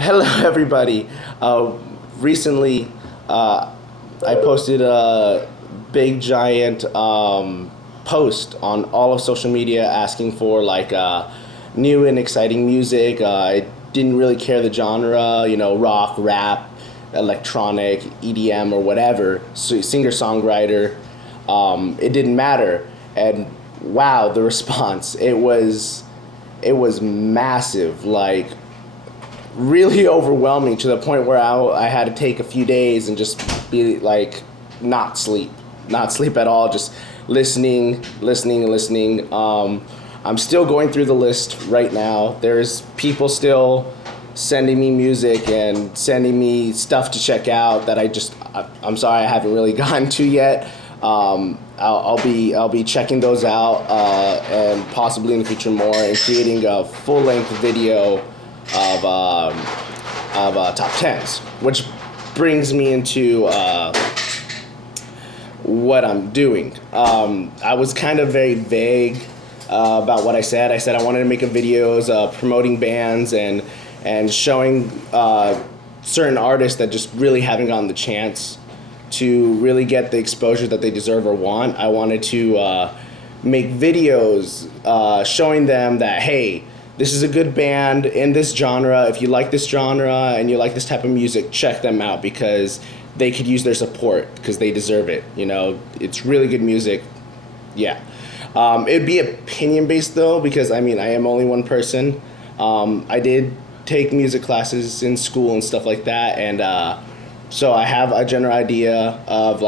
Hello, everybody. Recently, I posted a big giant post on all of social media asking for new and exciting music. I didn't really care the genre, rock, rap, electronic, EDM, or whatever, singer songwriter. It didn't matter, and wow, the response! It was massive. Really overwhelming to the point where I had to take a few days and just be like, not sleep at all, just listening. I'm still going through the list right now. There's people still sending me music and sending me stuff to check out that I'm sorry I haven't really gotten to yet. I'll be checking those out and possibly in the future more, and creating a full length video of top tens, which brings me into what I'm doing. I was kind of very vague about what I said. I said I wanted to make a videos promoting bands and showing certain artists that just really haven't gotten the chance to really get the exposure that they deserve or want. I wanted to make videos showing them that, hey, this is a good band in this genre. If you like this genre and you like this type of music, check them out because they could use their support because they deserve it. It's really good music. Yeah. It'd be opinion based though, because I am only one person. I did take music classes in school and stuff like that, and so I have a general idea of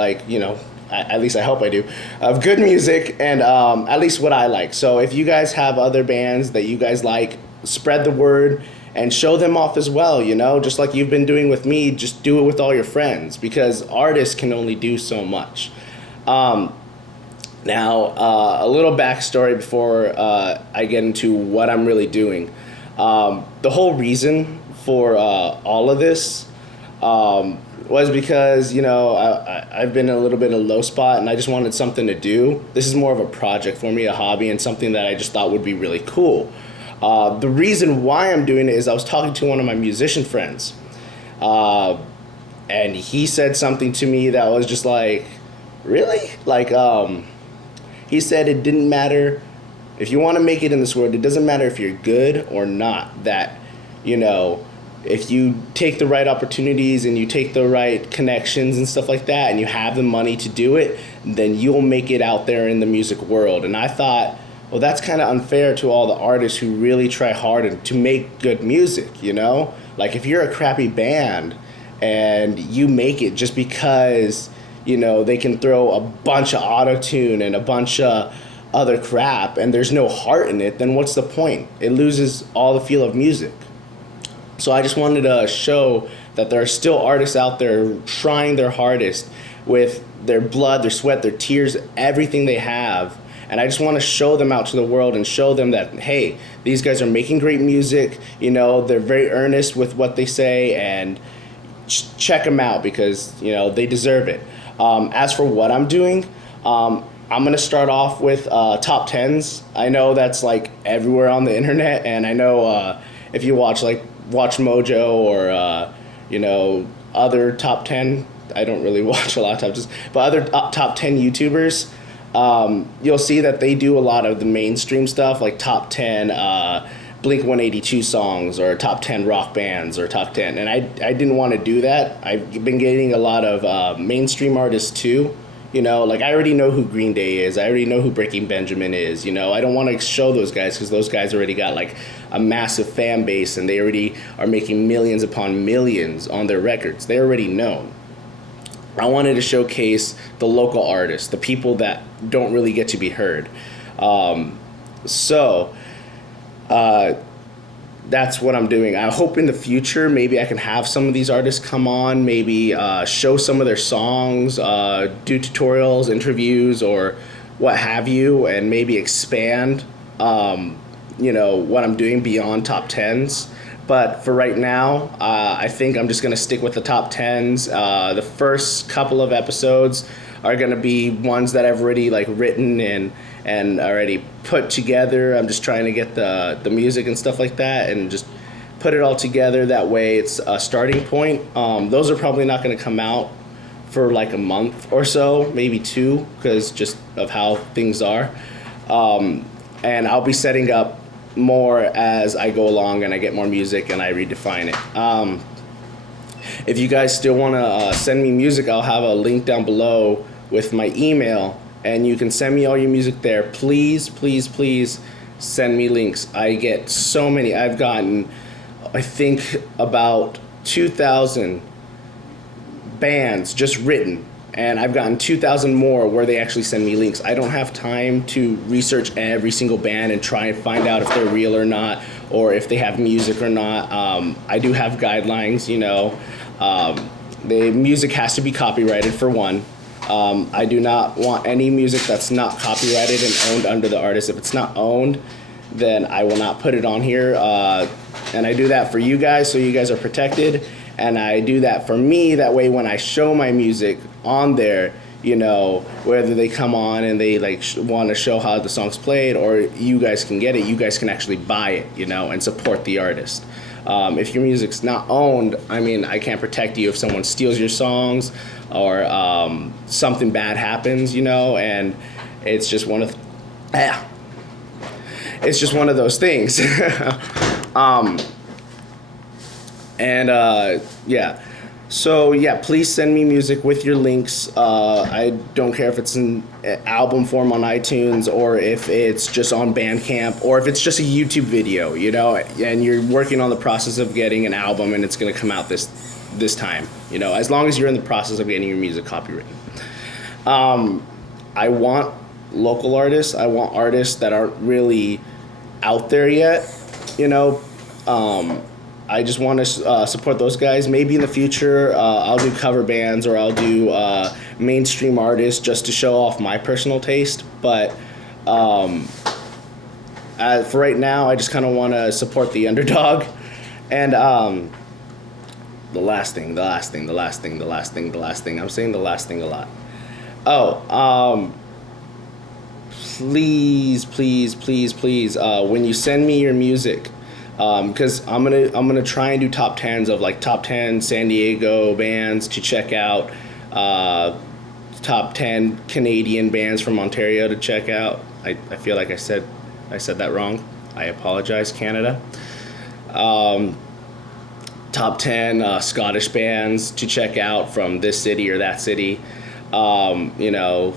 at least I hope I do, of good music and at least what I like. So if you guys have other bands that you guys like, spread the word and show them off as well, just like you've been doing with me. Just do it with all your friends because artists can only do so much. Now, a little backstory before I get into what I'm really doing. The whole reason for all of this was because, I've been in a little bit of a low spot and I just wanted something to do. This is more of a project for me, a hobby, and something that I just thought would be really cool. The reason why I'm doing it is I was talking to one of my musician friends, and he said something to me that was just like, really? He said it didn't matter if you want to make it in this world. It doesn't matter if you're good or not. That, if you take the right opportunities and you take the right connections and stuff like that and you have the money to do it, then you'll make it out there in the music world. And I thought, well, that's kind of unfair to all the artists who really try hard to make good music, Like if you're a crappy band and you make it just because, they can throw a bunch of auto-tune and a bunch of other crap and there's no heart in it, then what's the point? It loses all the feel of music. So I just wanted to show that there are still artists out there trying their hardest with their blood, their sweat, their tears, everything they have. And I just want to show them out to the world and show them that, hey, these guys are making great music. They're very earnest with what they say, and check them out because, they deserve it. As for what I'm doing, I'm going to start off with top tens. I know that's everywhere on the internet, and I know if you watch Mojo or other top 10. I don't really watch a lot of top 10s, but other top 10 YouTubers, you'll see that they do a lot of the mainstream stuff, like top 10 Blink 182 songs or top 10 rock bands or top 10. And I didn't want to do that. I've been getting a lot of mainstream artists too. I already know who Green Day is. I already know who Breaking Benjamin is. I don't want to show those guys because those guys already got a massive fan base and they already are making millions upon millions on their records. They're already known. I wanted to showcase the local artists, the people that don't really get to be heard. That's what I'm doing. I hope in the future maybe I can have some of these artists come on, maybe show some of their songs, do tutorials, interviews, or what have you, and maybe expand, what I'm doing beyond top tens. But for right now, I think I'm just going to stick with the top tens. The first couple of episodes are going to be ones that I've already written and already put together. I'm just trying to get the music and stuff like that and just put it all together. That way it's a starting point. Those are probably not going to come out for like a month or so, maybe 2, because just of how things are. And I'll be setting up more as I go along and I get more music and I redefine it. If you guys still want to send me music, I'll have a link down below with my email, and you can send me all your music there. Please, please, please send me links. I get so many. I've gotten, I think, about 2,000 bands just written, and I've gotten 2,000 more where they actually send me links. I don't have time to research every single band and try and find out if they're real or not, or if they have music or not. I do have guidelines, you know. The music has to be copyrighted for one. I do not want any music that's not copyrighted and owned under the artist. If it's not owned, then I will not put it on here. And I do that for you guys, so you guys are protected. And I do that for me, that way when I show my music on there, you know, whether they come on and they like want to show how the song's played, or you guys can get it, you guys can actually buy it, you know, and support the artist. If your music's not owned, I mean, I can't protect you if someone steals your songs or something bad happens, you know, and it's just one of it's just one of those things. Yeah. So yeah, please send me music with your links. I don't care if it's in album form on iTunes, or if it's just on Bandcamp, or if it's just a YouTube video, you know, and you're working on the process of getting an album and it's going to come out this time, you know, as long as you're in the process of getting your music copywritten. I want local artists. I want artists that aren't really out there yet, you know. I just want to support those guys. Maybe in the future, I'll do cover bands, or I'll do mainstream artists just to show off my personal taste. But for right now, I just kind of want to support the underdog. And the last thing. I'm saying the last thing a lot. Oh, please, when you send me your music, because I'm gonna try and do top 10s of like top 10 San Diego bands to check out, top 10 Canadian bands from Ontario to check out. I feel like I said that wrong. I apologize, Canada. Top 10 Scottish bands to check out from this city or that city, you know,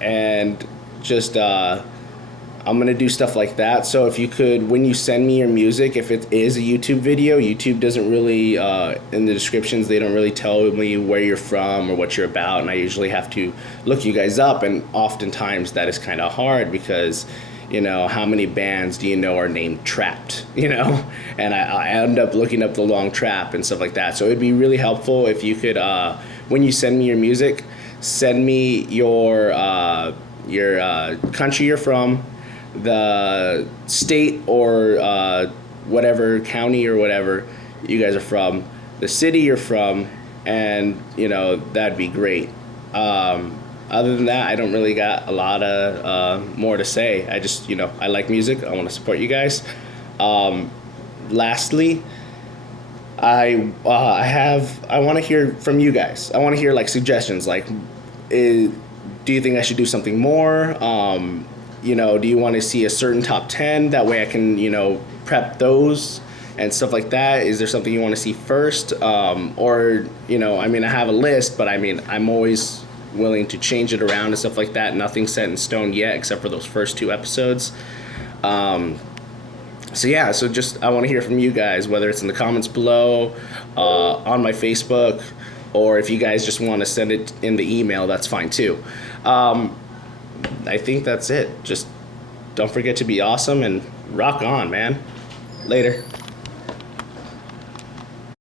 and just I'm going to do stuff like that. So if you could, when you send me your music, if it is a YouTube video, YouTube doesn't really, in the descriptions, they don't really tell me where you're from or what you're about. And I usually have to look you guys up. And oftentimes that is kind of hard because, you know, how many bands do you know are named Trapped, you know? And I end up looking up the long Trap and stuff like that. So it'd be really helpful if you could, when you send me your music, send me your country you're from, the state or whatever county or whatever you guys are from, the city you're from, and you know, that'd be great. Other than that, I don't really got a lot of more to say. I just, you know, I like music. I want to support you guys. Lastly, I want to hear from you guys. I want to hear like suggestions. Like, do you think I should do something more? You know, do you want to see a certain top 10? That way I can, you know, prep those and stuff like that. Is there something you want to see first? Or, you know, I mean, I have a list, but I mean, I'm always willing to change it around and stuff like that. Nothing's set in stone yet, except for those first 2 episodes. So yeah, so just, I want to hear from you guys, whether it's in the comments below, on my Facebook, or if you guys just want to send it in the email, that's fine too. I think that's it. Just don't forget to be awesome and rock on, man. Later.